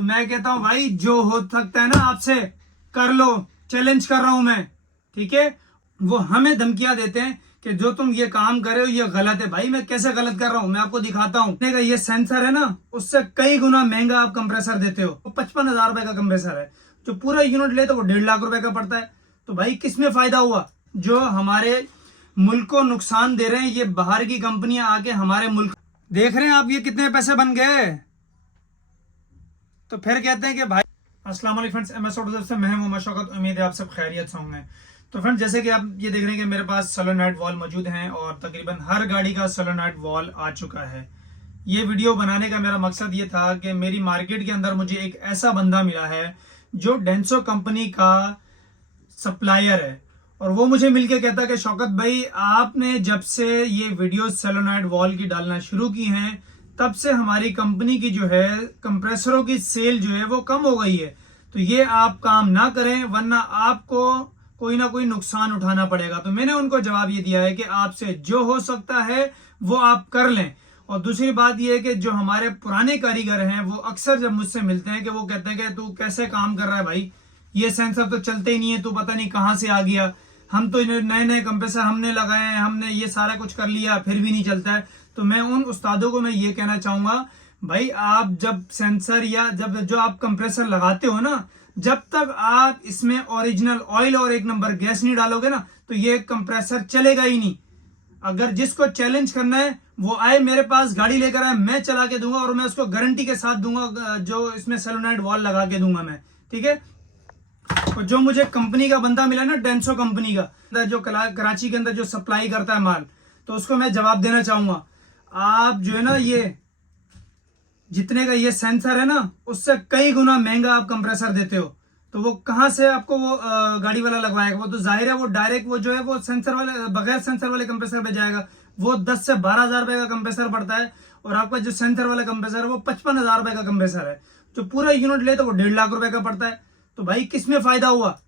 तो मैं कहता हूं भाई जो हो सकता है ना आपसे कर लो, चैलेंज कर रहा हूं मैं, ठीक है। वो हमें धमकियां देते हैं कि जो तुम ये काम कर रहे हो ये गलत है। भाई मैं कैसे गलत कर रहा हूं, मैं आपको दिखाता हूं। ये सेंसर है ना, उससे कई गुना महंगा आप कंप्रेसर देते हो। 55,000 रुपए का कंप्रेसर है, जो पूरा यूनिट ले तो वो 1.5 लाख रुपए का पड़ता है। तो भाई किसमें फायदा हुआ? जो हमारे मुल्क को नुकसान दे रहे हैं ये बाहर की कंपनियां आके हमारे मुल्क। देख रहे हैं आप ये कितने पैसे बन गए। तो फिर कहते हैं कि भाई अस्सलाम वालेकुम फ्रेंड्स, एमएस ऑटो से मैं हूं शौकत। उम्मीद है आप सब खैरियत से होंगे। तो फ्रेंड्स जैसे कि आप ये देख रहे हैं कि मेरे पास सोलेनॉइड वॉल मौजूद हैं और तकरीबन हर गाड़ी का सोलेनॉइड वॉल आ चुका है। ये वीडियो बनाने का मेरा मकसद ये था कि मेरी मार्केट के अंदर मुझे एक ऐसा बंदा मिला है जो डेंसो कंपनी का सप्लायर है, और वो मुझे मिलके कहता कि शौकत भाई आपने जब से ये वीडियो सोलेनॉइड वॉल की डालना शुरू की हैं तब से हमारी कंपनी की जो है कंप्रेसरों की सेल जो है वो कम हो गई है। तो ये आप काम ना करें वरना आपको कोई ना कोई नुकसान उठाना पड़ेगा। तो मैंने उनको जवाब ये दिया है कि आपसे जो हो सकता है वो आप कर लें। और दूसरी बात ये है कि जो हमारे पुराने कारीगर हैं वो अक्सर जब मुझसे मिलते हैं कि वो कहते हैं कि तू कैसे काम कर रहा है भाई, ये सेंसर तो चलते ही नहीं है, तू पता नहीं कहां से आ गया, हम तो नए नए कंप्रेसर हमने लगाए हैं, हमने ये सारा कुछ कर लिया फिर भी नहीं चलता है। तो मैं उन उस्तादों को मैं ये कहना चाहूंगा भाई आप जब सेंसर या जब जो आप कंप्रेसर लगाते हो ना, जब तक आप इसमें ओरिजिनल ऑयल और एक नंबर गैस नहीं डालोगे ना तो ये कंप्रेसर चलेगा ही नहीं। अगर जिसको चैलेंज करना है वो आए मेरे पास, गाड़ी लेकर आए, मैं चला के दूंगा और मैं उसको गारंटी के साथ दूंगा, जो इसमें सोलेनॉइड वॉल लगा के दूंगा मैं, ठीक है। और जो मुझे कंपनी का बंदा मिला ना डेंसो कंपनी का, जो कराची के अंदर जो सप्लाई करता है माल, तो उसको मैं जवाब देना चाहूंगा आप जो है ना ये जितने का ये सेंसर है ना उससे कई गुना महंगा आप कंप्रेसर देते हो। तो वो कहां से आपको वो गाड़ी वाला लगवाएगा? वो तो जाहिर है वो डायरेक्ट वो जो है वो सेंसर वाले बगैर सेंसर वाले कंप्रेसर पे जाएगा। वो 10 से 12,000 रुपए का कंप्रेसर पड़ता है और आपका जो सेंसर वाला कंप्रेसर है वो 55,000 रुपए का कंप्रेसर है, जो पूरा यूनिट ले तो वो 1.5 लाख रुपए का पड़ता है। तो भाई किसमें फायदा हुआ?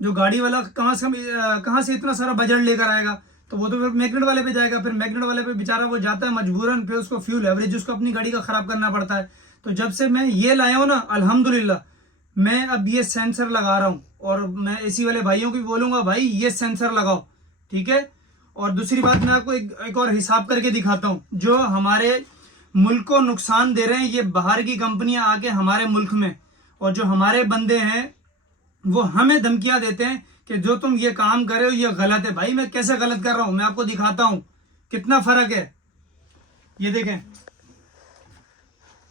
जो गाड़ी वाला कहां से इतना सारा बजट लेकर आएगा? तो वो तो फिर मैग्नेट वाले पे जाएगा, फिर मैग्नेट वाले पे बेचारा वो जाता है मजबूरन, फिर उसको फ्यूल एवरेज उसको अपनी गाड़ी का खराब करना पड़ता है। तो जब से मैं ये लाया हूं ना अल्हम्दुलिल्लाह, मैं अब ये सेंसर लगा रहा हूं और मैं एसी वाले भाइयों को भी बोलूंगा भाई ये सेंसर लगाओ, ठीक है। और दूसरी बात मैं आपको एक और हिसाब करके दिखाता हूं। जो हमारे मुल्क को नुकसान दे रहे हैं ये बाहर की कंपनियां आके हमारे मुल्क में, और जो हमारे बंदे हैं वो हमें धमकियां देते हैं कि जो तुम ये काम कर रहे हो ये गलत है। भाई मैं कैसे गलत कर रहा हूं, मैं आपको दिखाता हूं कितना फर्क है। ये देखें,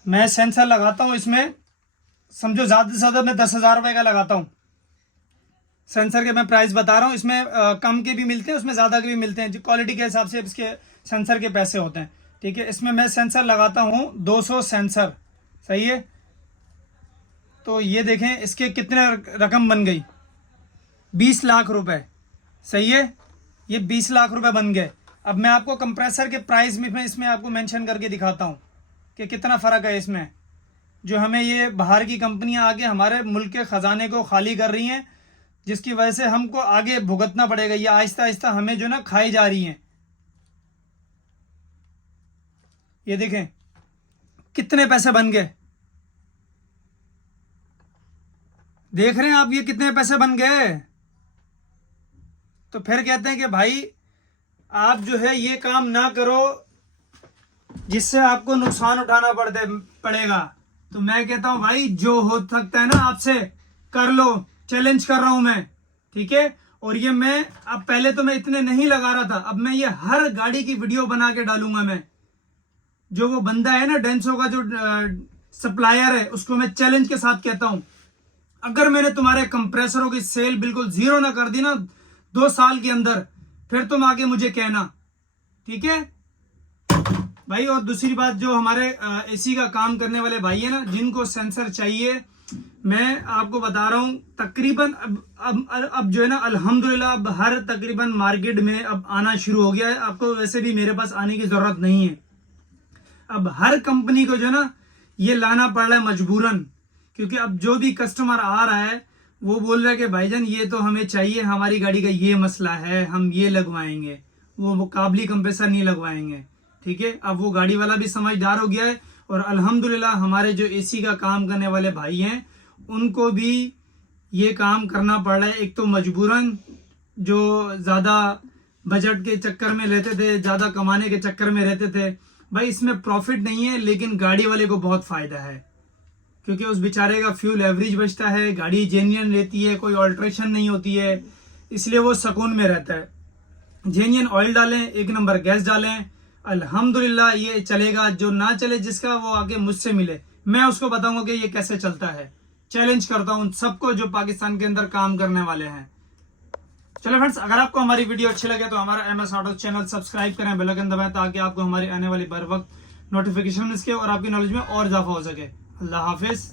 मैं सेंसर लगाता हूं इसमें, समझो ज्यादा से ज्यादा मैं 10,000 रुपए का लगाता हूं। सेंसर के मैं प्राइस बता रहा हूं, इसमें कम के भी मिलते हैं उसमें ज्यादा के भी मिलते हैं, जो क्वालिटी के हिसाब से इसके सेंसर के पैसे होते हैं, ठीक है। इसमें मैं सेंसर लगाता हूं 200 सेंसर, सही है। तो ये देखें इसके कितने रकम बन गई, 20 लाख रुपए, सही है। ये 20 लाख रुपए बन गए। अब मैं आपको कंप्रेसर के प्राइस में इसमें आपको मेंशन करके दिखाता हूं कि कितना फर्क है इसमें। जो हमें ये बाहर की कंपनियां आके हमारे मुल्क के खजाने को खाली कर रही हैं, जिसकी वजह से हमको आगे भुगतना पड़ेगा, ये आहिस्ता आहिस्ता हमें जो ना खाई जा रही हैं। ये देखें कितने पैसे बन गए, देख रहे हैं आप ये कितने पैसे बन गए। तो फिर कहते हैं कि भाई आप जो है ये काम ना करो जिससे आपको नुकसान उठाना पड़ेगा। तो मैं कहता हूं भाई जो हो सकता है ना आपसे कर लो, चैलेंज कर रहा हूं मैं, ठीक है। और ये मैं अब पहले तो मैं इतने नहीं लगा रहा था, अब मैं ये हर गाड़ी की वीडियो बना के डालूंगा। मैं जो वो बंदा है ना डेंसो का जो सप्लायर है उसको मैं चैलेंज के साथ कहता हूं अगर मैंने तुम्हारे कंप्रेसरों की सेल बिल्कुल जीरो ना कर दी ना 2 साल के अंदर, फिर तुम आगे मुझे कहना, ठीक है भाई। और दूसरी बात, जो हमारे एसी का काम करने वाले भाई है ना जिनको सेंसर चाहिए, मैं आपको बता रहा हूं तकरीबन अब जो है ना अल्हम्दुलिल्लाह अब हर तकरीबन मार्केट में अब आना शुरू हो गया है। आपको वैसे भी मेरे पास आने की जरूरत नहीं है, अब हर कंपनी को जो है ना ये लाना पड़ रहा है मजबूरन, क्योंकि अब जो भी कस्टमर आ रहा है वो बोल रहा है कि भाईजान ये तो हमें चाहिए, हमारी गाड़ी का ये मसला है, हम ये लगवाएंगे, वो काबली कंप्रेसर नहीं लगवाएंगे, ठीक है, अब वो गाड़ी वाला भी समझदार हो गया है और अल्हम्दुलिल्लाह हमारे जो एसी का काम करने वाले भाई हैं उनको भी ये काम करना पड़ रहा है। एक तो मजबूरन जो ज़्यादा बजट के चक्कर में रहते थे, ज़्यादा कमाने के चक्कर में रहते थे, भाई इसमें प्रॉफिट नहीं है लेकिन गाड़ी वाले को बहुत फ़ायदा है क्योंकि उस बेचारे का फ्यूल एवरेज बचता है, गाड़ी जेन्युइन रहती है, कोई ऑल्ट्रेशन नहीं होती है, इसलिए वो सुकून में रहता है। जेन्युइन ऑयल डालें, एक नंबर गैस डालें, अल्हम्दुलिल्लाह ये चलेगा। जो ना चले जिसका वो आके मुझसे मिले, मैं उसको बताऊंगा कि ये कैसे चलता है। चैलेंज करता हूं उन सबको जो पाकिस्तान के अंदर काम करने वाले हैं। चलो फ्रेंड्स, अगर आपको हमारी वीडियो अच्छी लगे तो हमारा MS ऑटो चैनल सब्सक्राइब करें, बेल आइकन दबाएं ताकि आपको हमारी आने वाली बर वक्त नोटिफिकेशन मिल सके और आपकी नॉलेज में और इजाफा हो सके। अल्लाह हाफिज।